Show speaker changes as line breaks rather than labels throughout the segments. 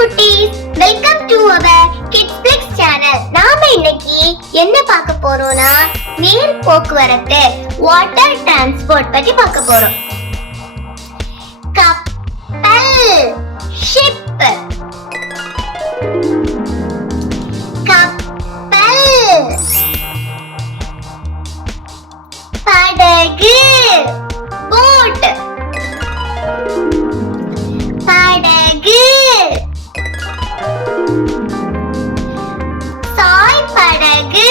குட்டீஸ் welcome to our kids flix channel நாம இன்னைக்கு என்ன பார்க்க போறோம்னா நீர் போக்குவரத்து வாட்டர் டிரான்ஸ்போர்ட் பத்தி பார்க்க போறோம். சாய் படகு.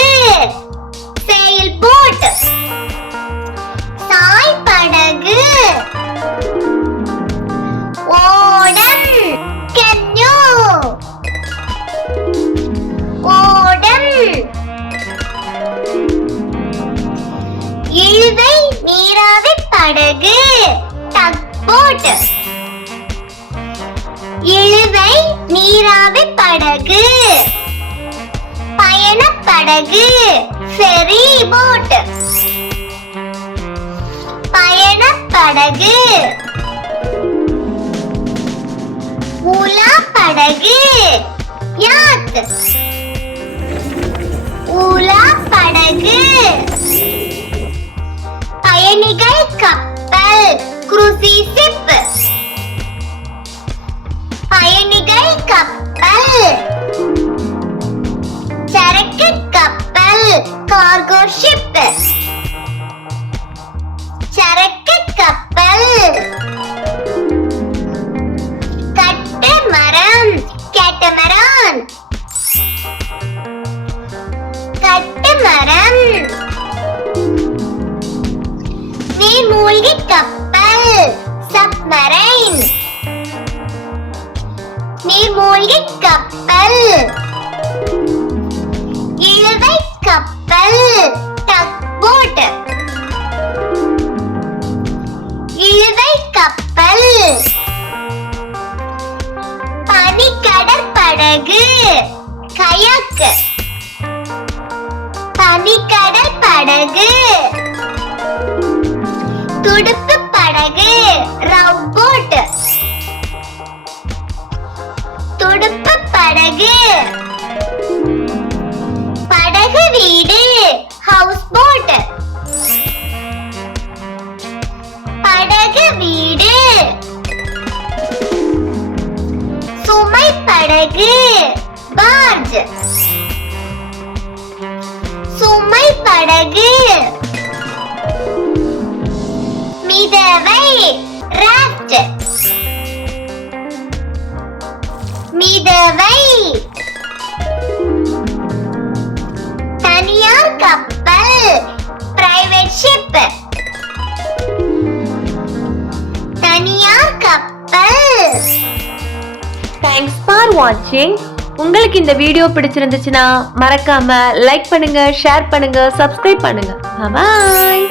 செயில் போட் சாய் படகு. ஓடம் கன்யூ ஓடம். இழுவை நீராவி படகு. டக் போட் இழுவை நீராவி படகு. பயண படகு ஃபெரி போட் பயண படகு உலா படகு யாத் உலா படகு பயணிகள் கப்பல். குருசி கப்பல் சரக்கு கப்பல் கார்கோ ஷிப் சரக்கு கப்பல். கட்ட மரம் கேட்டமரான் கட்ட மரம். நீர்மூழ்கி கப்பல் சப்மரைன் நீர்மூழ்கி கப்பல். இழுவை கப்பல். டக் இழுவை கப்பல். பனிக்கடற்படகு. கயாக் பனிக்கடற்படகு. துடுப்பு படகு. ரவ் படகு வீடு ஹவுஸ் போட் படகு வீடு. சுமை படகு பார்ஜ் சுமை படகு. மிதவை ராஃப்ட் மிதவை கப்பல். பிரைவேட் ஷிப் தனியார் கப்பல்.
தேங்க்ஸ் ஃபார் வாட்சிங் உங்களுக்கு இந்த வீடியோ பிடிச்சிருந்துச்சுன்னா மறக்காம லைக் பண்ணுங்க ஷேர் பண்ணுங்க சப்ஸ்கிரைப் பண்ணுங்க. பாய்